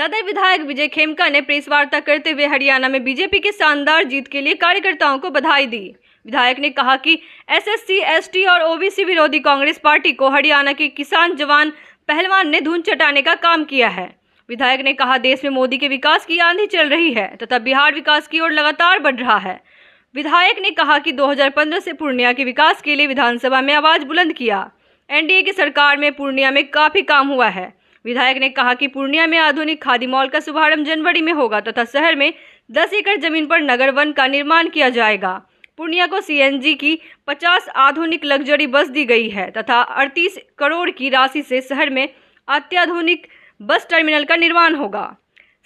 सदर विधायक विजय खेमका ने प्रेस वार्ता करते हुए हरियाणा में बीजेपी की शानदार जीत के लिए कार्यकर्ताओं को बधाई दी। विधायक ने कहा कि एसएससी, एसटी और ओबीसी विरोधी कांग्रेस पार्टी को हरियाणा के किसान, जवान, पहलवान ने धूल चटाने का काम किया है। विधायक ने कहा, देश में मोदी के विकास की आंधी चल रही है तथा बिहार विकास की ओर लगातार बढ़ रहा है। विधायक ने कहा कि 2015 से पूर्णिया के विकास के लिए विधानसभा में आवाज बुलंद किया। एनडीए की सरकार में पूर्णिया में काफी काम हुआ है। विधायक ने कहा कि पूर्णिया में आधुनिक खादी मॉल का शुभारंभ जनवरी में होगा तथा शहर में 10 एकड़ जमीन पर नगर वन का निर्माण किया जाएगा। पूर्णिया को सीएनजी की 50 आधुनिक लग्जरी बस दी गई है तथा 38 करोड़ की राशि से शहर में अत्याधुनिक बस टर्मिनल का निर्माण होगा।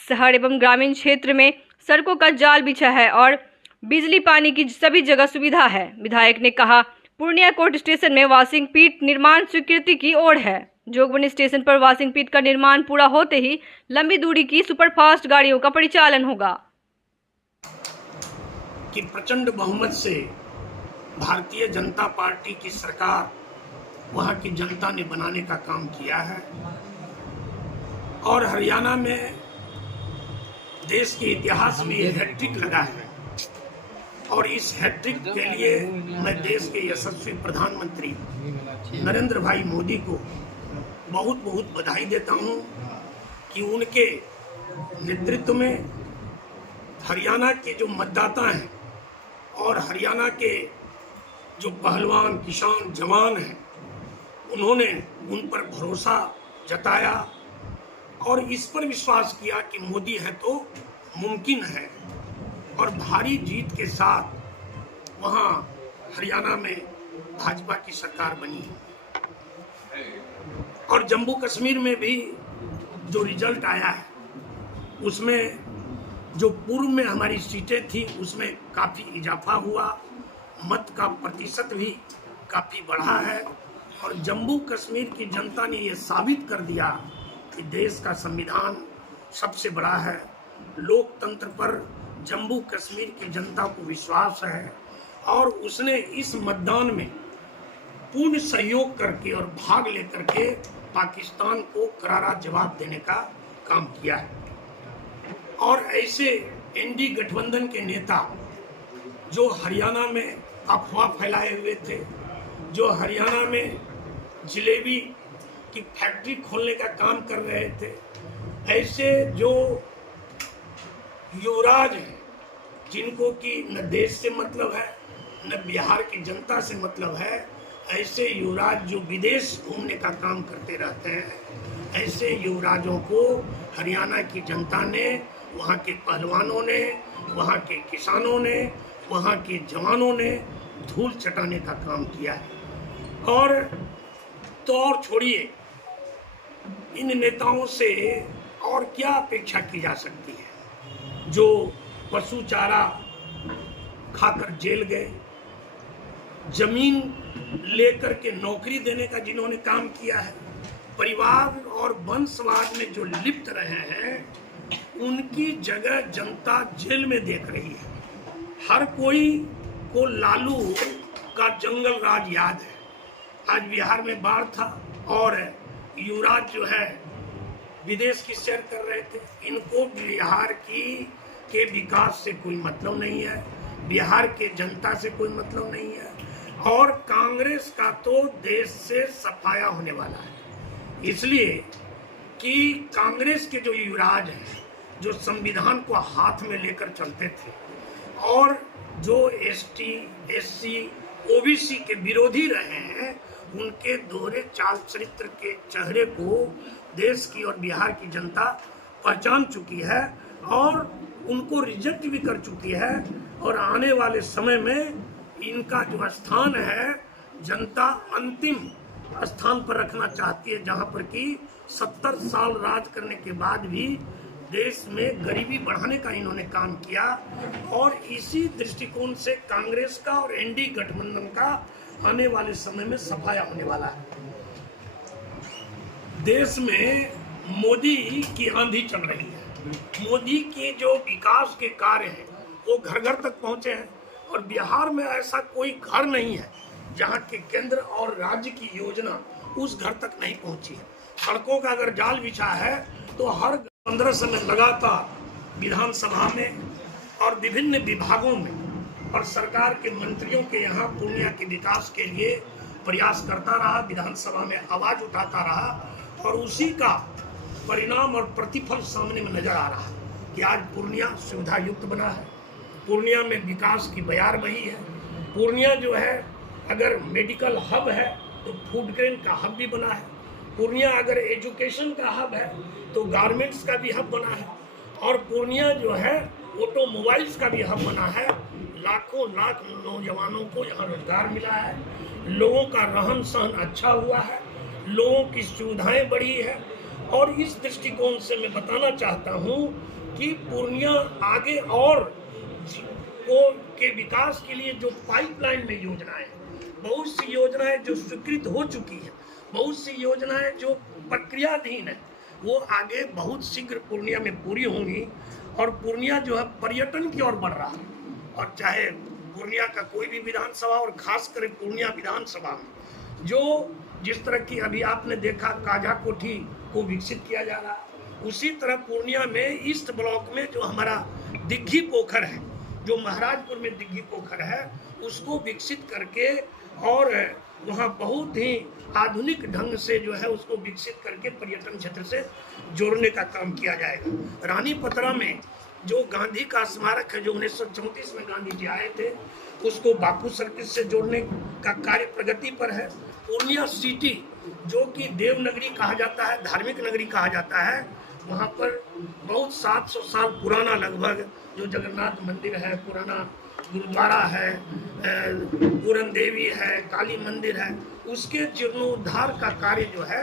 शहर एवं ग्रामीण क्षेत्र में सड़कों का जाल बिछा है और बिजली पानी की सभी जगह सुविधा है। विधायक ने कहा, पूर्णिया कोर्ट स्टेशन में वॉशिंग पीट निर्माण स्वीकृति की ओर है। जोगबनी स्टेशन पर वॉशिंग पीट का निर्माण पूरा होते ही लंबी दूरी की सुपरफास्ट गाड़ियों का परिचालन होगा। कि प्रचंड बहुमत से भारतीय जनता पार्टी की सरकार वहां की जनता ने बनाने का काम किया है और हरियाणा में देश के इतिहास में ये हैट्रिक लगा है और इस हैट्रिक के लिए मैं देश के यशस्वी प्रधानमंत्री नरेंद्र भाई मोदी को बहुत बहुत बधाई देता हूं कि उनके नेतृत्व में हरियाणा के जो मतदाता हैं और हरियाणा के जो पहलवान, किसान, जवान हैं, उन्होंने उन पर भरोसा जताया और इस पर विश्वास किया कि मोदी है तो मुमकिन है और भारी जीत के साथ वहाँ हरियाणा में भाजपा की सरकार बनी है। और जम्मू कश्मीर में भी जो रिजल्ट आया है उसमें जो पूर्व में हमारी सीटें थी उसमें काफ़ी इजाफा हुआ, मत का प्रतिशत भी काफ़ी बढ़ा है और जम्मू कश्मीर की जनता ने ये साबित कर दिया कि देश का संविधान सबसे बड़ा है। लोकतंत्र पर जम्मू कश्मीर की जनता को विश्वास है और उसने इस मतदान में पूर्ण सहयोग करके और भाग लेकर के पाकिस्तान को करारा जवाब देने का काम किया है। और ऐसे एनडी गठबंधन के नेता जो हरियाणा में अफवाह फैलाए हुए थे, जो हरियाणा में जलेबी की फैक्ट्री खोलने का काम कर रहे थे, ऐसे जो युवराज हैं जिनको कि न देश से मतलब है न बिहार की जनता से मतलब है, ऐसे युवराज जो विदेश घूमने का काम करते रहते हैं, ऐसे युवराजों को हरियाणा की जनता ने, वहाँ के पहलवानों ने, वहाँ के किसानों ने, वहाँ के जवानों ने धूल चटाने का काम किया है। और छोड़िए, इन नेताओं से और क्या अपेक्षा की जा सकती है जो पशु चारा खाकर जेल गए, जमीन लेकर के नौकरी देने का जिन्होंने काम किया है, परिवार और वंशवाद में जो लिप्त रहे हैं, उनकी जगह जनता जेल में देख रही है। हर कोई को लालू का जंगल राज याद है। आज बिहार में बाढ़ था और युवराज जो है विदेश की सैर कर रहे थे। इनको बिहार के विकास से कोई मतलब नहीं है, बिहार के जनता से कोई मतलब नहीं है और कांग्रेस का तो देश से सफाया होने वाला है। इसलिए कि कांग्रेस के जो युवराज हैं, जो संविधान को हाथ में लेकर चलते थे और जो एसटी, एससी, ओबीसी के विरोधी रहे हैं, उनके दोहरे चाल चरित्र के चेहरे को देश की और बिहार की जनता पहचान चुकी है और उनको रिजेक्ट भी कर चुकी है और आने वाले समय में इनका जो स्थान है जनता अंतिम स्थान पर रखना चाहती है, जहां पर कि 70 साल राज करने के बाद भी देश में गरीबी बढ़ाने का इन्होंने काम किया और इसी दृष्टिकोण से कांग्रेस का और एनडी गठबंधन का आने वाले समय में सफाया होने वाला है। देश में मोदी की आंधी चल रही है। मोदी के जो विकास के कार्य हैं वो घर घर तक पहुंचे हैं और बिहार में ऐसा कोई घर नहीं है जहां के केंद्र और राज्य की योजना उस घर तक नहीं पहुंची है। सड़कों का अगर जाल बिछा है तो हर 15 से मैं लगातार विधानसभा में और विभिन्न विभागों में और सरकार के मंत्रियों के यहाँ पूर्णिया के विकास के लिए प्रयास करता रहा, विधानसभा में आवाज उठाता रहा और उसी का परिणाम और प्रतिफल सामने में नजर आ रहा है कि आज पूर्णिया सुविधा युक्त बना है। पूर्णिया में विकास की बयार बही है। पूर्णिया जो है अगर मेडिकल हब है तो फूड ग्रेन का हब भी बना है। पूर्णिया अगर एजुकेशन का हब है तो गारमेंट्स का भी हब बना है। और पूर्णिया जो है ऑटोमोबाइल्स का भी हब बना है। लाखों लाख नौजवानों को यहाँ रोजगार मिला है, लोगों का रहन सहन अच्छा हुआ है, लोगों की सुविधाएं बढ़ी है। और इस दृष्टिकोण से मैं बताना चाहता हूँ कि पूर्णिया आगे और के विकास के लिए जो पाइपलाइन में योजनाएं, बहुत सी योजनाएं जो स्वीकृत हो चुकी है, बहुत सी योजनाएं जो प्रक्रियाधीन है, वो आगे बहुत शीघ्र पूर्णिया में पूरी होंगी। और पूर्णिया जो है पर्यटन की ओर बढ़ रहा है। और चाहे पूर्णिया का कोई भी विधानसभा और खास कर पूर्णिया विधानसभा में जो जिस तरह की अभी आपने देखा काजा कोठी को विकसित किया जा रहा है, उसी तरह पूर्णिया में ईस्ट ब्लॉक में जो हमारा दिग्घी पोखर है, जो महाराजपुर में दिग्घी पोखर है, उसको विकसित करके और वहाँ बहुत ही आधुनिक ढंग से जो है उसको विकसित करके पर्यटन क्षेत्र से जोड़ने का काम किया जाएगा। रानी पतरा में जो गांधी का स्मारक है, जो 1934 में गांधी जी आए थे, उसको बापू सर्किट से जोड़ने का कार्य प्रगति पर है। पूर्णिया सिटी जो कि देवनगरी कहा जाता है, धार्मिक नगरी कहा जाता है, वहाँ पर बहुत 700 साल पुराना लगभग जो जगन्नाथ मंदिर है, पुराना गुरुद्वारा है, पूरन देवी है, काली मंदिर है, उसके जीर्णोद्धार का कार्य जो है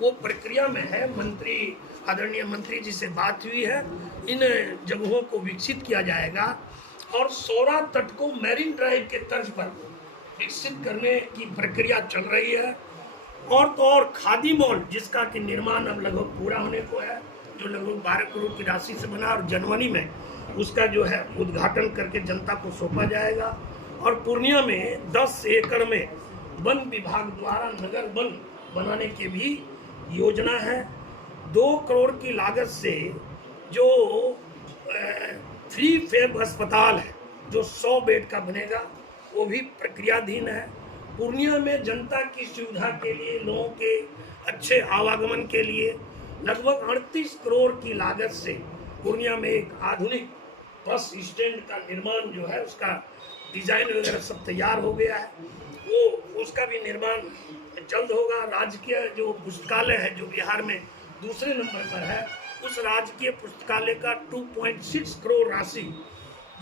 वो प्रक्रिया में है। आदरणीय मंत्री जी से बात हुई है, इन जगहों को विकसित किया जाएगा। और सौरा तट को मैरीन ड्राइव के तर्ज पर विकसित करने की प्रक्रिया चल रही है। और तो और खादी मॉल जिसका कि निर्माण अब लगभग पूरा होने को है, जो लगभग 12 करोड़ की राशि से बना, और जनवरी में उसका जो है उद्घाटन करके जनता को सौंपा जाएगा। और पूर्णिया में 10 एकड़ में वन विभाग द्वारा नगर वन बनाने की भी योजना है। 2 करोड़ की लागत से जो फ्री फेब अस्पताल है जो 100 बेड का बनेगा, वो भी प्रक्रियाधीन है। पूर्णिया में जनता की सुविधा के लिए, लोगों के अच्छे आवागमन के लिए लगभग 38 करोड़ की लागत से पूर्णिया में एक आधुनिक बस स्टैंड का निर्माण जो है, उसका डिजाइन वगैरह सब तैयार हो गया है, वो उसका भी निर्माण जल्द होगा। राजकीय जो पुस्तकालय है जो बिहार में दूसरे नंबर पर है, उस राजकीय पुस्तकालय का 2.6 करोड़ राशि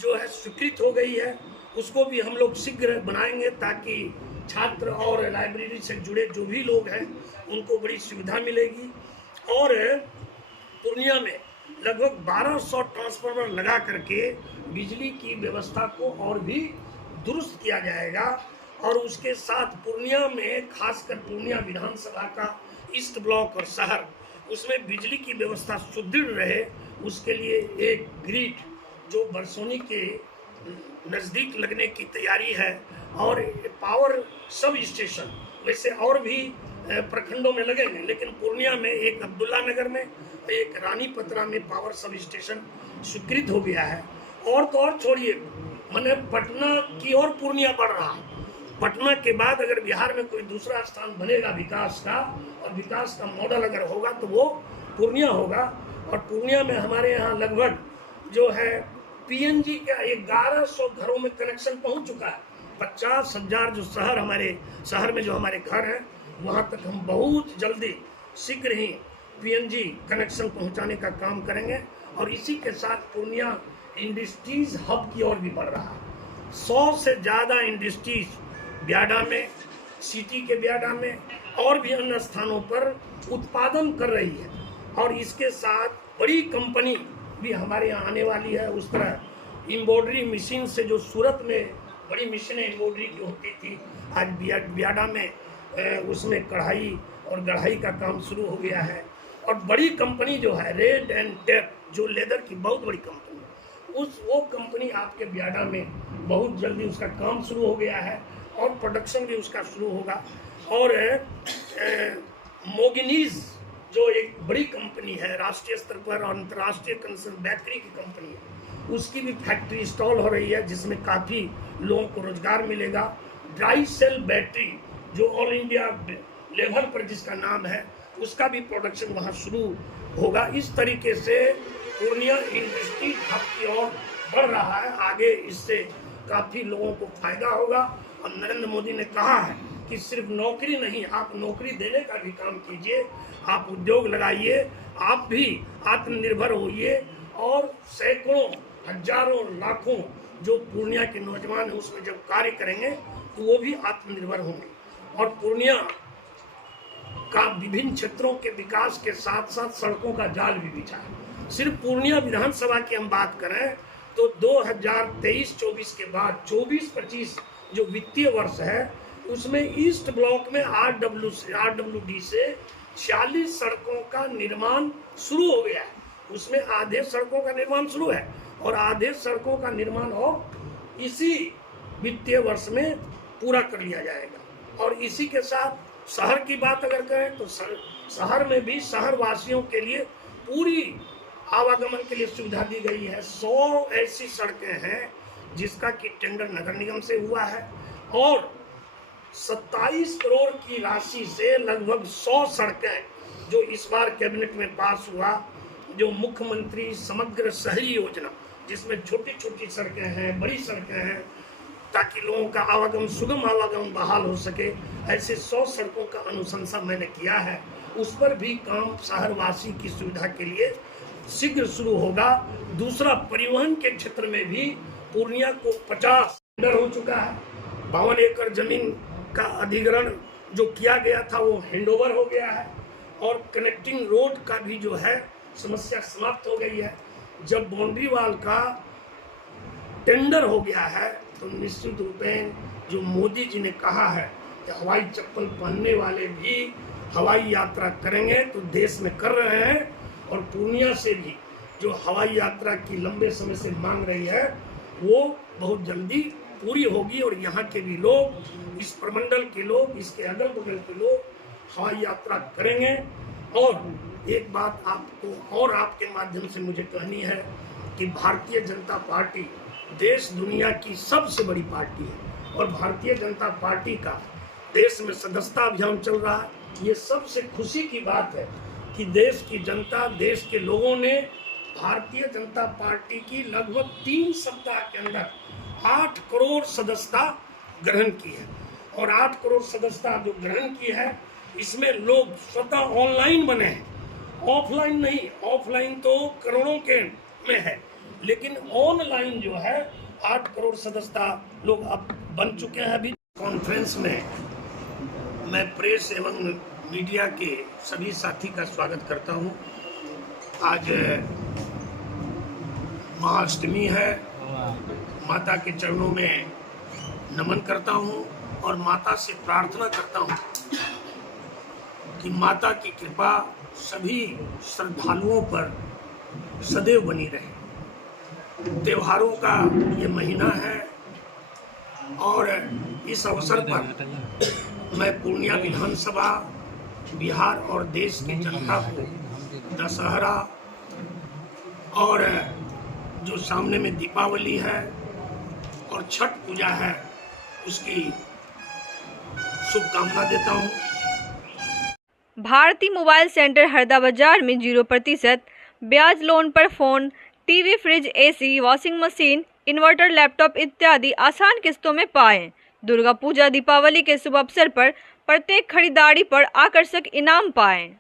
जो है स्वीकृत हो गई है, उसको भी हम लोग शीघ्र बनाएंगे ताकि छात्र और लाइब्रेरी से जुड़े जो भी लोग हैं उनको बड़ी सुविधा मिलेगी। और पूर्णिया में लगभग 1200 ट्रांसफार्मर लगा करके बिजली की व्यवस्था को और भी दुरुस्त किया जाएगा। और उसके साथ पूर्णिया में खासकर पूर्णिया विधानसभा का ईस्ट ब्लॉक और शहर, उसमें बिजली की व्यवस्था सुदृढ़ रहे, उसके लिए एक ग्रिड जो बरसोनी के नज़दीक लगने की तैयारी है। और पावर सब स्टेशन वैसे और भी प्रखंडों में लगेंगे, लेकिन पूर्णिया में एक अब्दुल्ला नगर में, एक रानी पतरा में पावर सब स्टेशन स्वीकृत हो गया है। और तो और छोड़िए, मैंने पटना की ओर पूर्णिया बढ़ रहा है। पटना के बाद अगर बिहार में कोई दूसरा स्थान बनेगा विकास का, और विकास का मॉडल अगर होगा तो वो पूर्णिया होगा। और पूर्णिया में हमारे यहाँ लगभग जो है पीएनजी का 1100 घरों में कनेक्शन पहुंच चुका है। 50,000 जो हमारे शहर में जो हमारे घर हैं, वहाँ तक हम बहुत जल्दी शीघ्र ही पीएनजी कनेक्शन पहुँचाने का काम करेंगे। और इसी के साथ पूर्णिया इंडस्ट्रीज हब की ओर भी बढ़ रहा है। 100 से ज़्यादा इंडस्ट्रीज ब्याडा में, सिटी के ब्याडा में और भी अन्य स्थानों पर उत्पादन कर रही है। और इसके साथ बड़ी कंपनी भी हमारे यहाँ आने वाली है। उस तरह एम्ब्रॉयडरी मशीन से जो सूरत में बड़ी मशीनें एम्ब्रॉयडरी की होती थी, आज ब्याडा में उसमें कढ़ाई और गढ़ाई का काम शुरू हो गया है। और बड़ी कंपनी जो है रेड एंड टेप, जो लेदर की बहुत बड़ी कंपनी, वो कंपनी आपके ब्याडा में बहुत जल्दी उसका काम शुरू हो गया है और प्रोडक्शन भी उसका शुरू होगा। और मोगिनीज जो एक बड़ी कंपनी है, राष्ट्रीय स्तर पर और अंतर्राष्ट्रीय कंसर्न बैटरी की कंपनी है, उसकी भी फैक्ट्री इंस्टॉल हो रही है, जिसमें काफ़ी लोगों को रोजगार मिलेगा। ड्राई सेल बैटरी जो ऑल इंडिया लेवल पर जिसका नाम है, उसका भी प्रोडक्शन वहाँ शुरू होगा। इस तरीके से पूर्णिया इंडस्ट्री हब की ओर बढ़ रहा है। आगे इससे काफ़ी लोगों को फायदा होगा। और नरेंद्र मोदी ने कहा है कि सिर्फ नौकरी नहीं, आप नौकरी देने का भी काम कीजिए, आप उद्योग लगाइए, आप भी आत्मनिर्भर होइए। और सैकड़ों, हजारों, लाखों जो पूर्णिया के नौजवान हैं उसमें जब कार्य करेंगे तो वो भी आत्मनिर्भर होंगे। और पूर्णिया का विभिन्न क्षेत्रों के विकास के साथ साथ सड़कों का जाल भी बिछा है। सिर्फ पूर्णिया विधानसभा की हम बात करें तो 2023-24 के बाद 24-25 जो वित्तीय वर्ष है उसमें ईस्ट ब्लॉक में RWD से 46 सड़कों का निर्माण शुरू हो गया है। उसमें आधे सड़कों का निर्माण शुरू है और आधे सड़कों का निर्माण और इसी वित्तीय वर्ष में पूरा कर लिया जाएगा। और इसी के साथ शहर की बात अगर करें तो शहर में भी शहर वासियों के लिए पूरी आवागमन के लिए सुविधा दी गई है। 100 ऐसी सड़कें हैं जिसका कि टेंडर नगर निगम से हुआ है और 27 करोड़ की राशि से लगभग 100 सड़कें जो इस बार कैबिनेट में पास हुआ, जो मुख्यमंत्री समग्र शहरी योजना, जिसमें छोटी छोटी सड़कें हैं, बड़ी सड़कें हैं, ताकि लोगों का आवागमन, सुगम आवागमन बहाल हो सके। ऐसे 100 सड़कों का अनुशंसा मैंने किया है। उस पर भी काम शहरवासी की सुविधा के लिए शीघ्र शुरू होगा। दूसरा, परिवहन के क्षेत्र में भी पूर्णिया को 50 टेंडर हो चुका है। 52 एकड़ जमीन का अधिग्रहण जो किया गया था वो हैंडओवर हो गया है और कनेक्टिंग रोड का भी जो है समस्या समाप्त हो गई है। जब बाउंड्री वाल का टेंडर हो गया है तो निश्चित रूपेण जो मोदी जी ने कहा है कि हवाई चप्पल पहनने वाले भी हवाई यात्रा करेंगे, तो देश में कर रहे हैं। और पूर्णिया से भी जो हवाई यात्रा की लंबे समय से मांग रही है वो बहुत जल्दी पूरी होगी और यहाँ के भी लोग, इस प्रमंडल के लोग, इसके अगल बगल के लोग हवाई यात्रा करेंगे। और एक बात आपको और आपके माध्यम से मुझे कहनी है कि भारतीय जनता पार्टी देश दुनिया की सबसे बड़ी पार्टी है और भारतीय जनता पार्टी का देश में सदस्यता अभियान चल रहा है। ये सबसे खुशी की बात है कि देश की जनता, देश के लोगों ने भारतीय जनता पार्टी की लगभग 3 सप्ताह के अंदर 8 करोड़ सदस्यता ग्रहण की है। और 8 करोड़ सदस्यता जो ग्रहण की है इसमें लोग स्वतः ऑनलाइन बने हैं, ऑफलाइन नहीं। ऑफलाइन तो करोड़ों के में है, लेकिन ऑनलाइन जो है 8 करोड़ सदस्यता लोग अब बन चुके हैं। अभी कॉन्फ्रेंस में मैं प्रेस एवं मीडिया के सभी साथी का स्वागत करता हूं। आज महाअष्टमी है, माता के चरणों में नमन करता हूं और माता से प्रार्थना करता हूं कि माता की कृपा सभी श्रद्धालुओं पर सदैव बनी रहे। त्योहारों का ये महीना है और इस अवसर पर मैं पूर्णिया विधानसभा, बिहार और देश की जनता को दशहरा और जो सामने में दीपावली है और छठ पूजा है उसकी शुभकामना देता हूँ। भारती मोबाइल सेंटर हरदा बाजार में 0% ब्याज लोन पर phone, TV, fridge, AC, washing machine, inverter, laptop इत्यादि आसान किस्तों में पाएं। दुर्गा पूजा, दीपावली के शुभ अवसर पर प्रत्येक खरीदारी पर आकर्षक इनाम पाएं।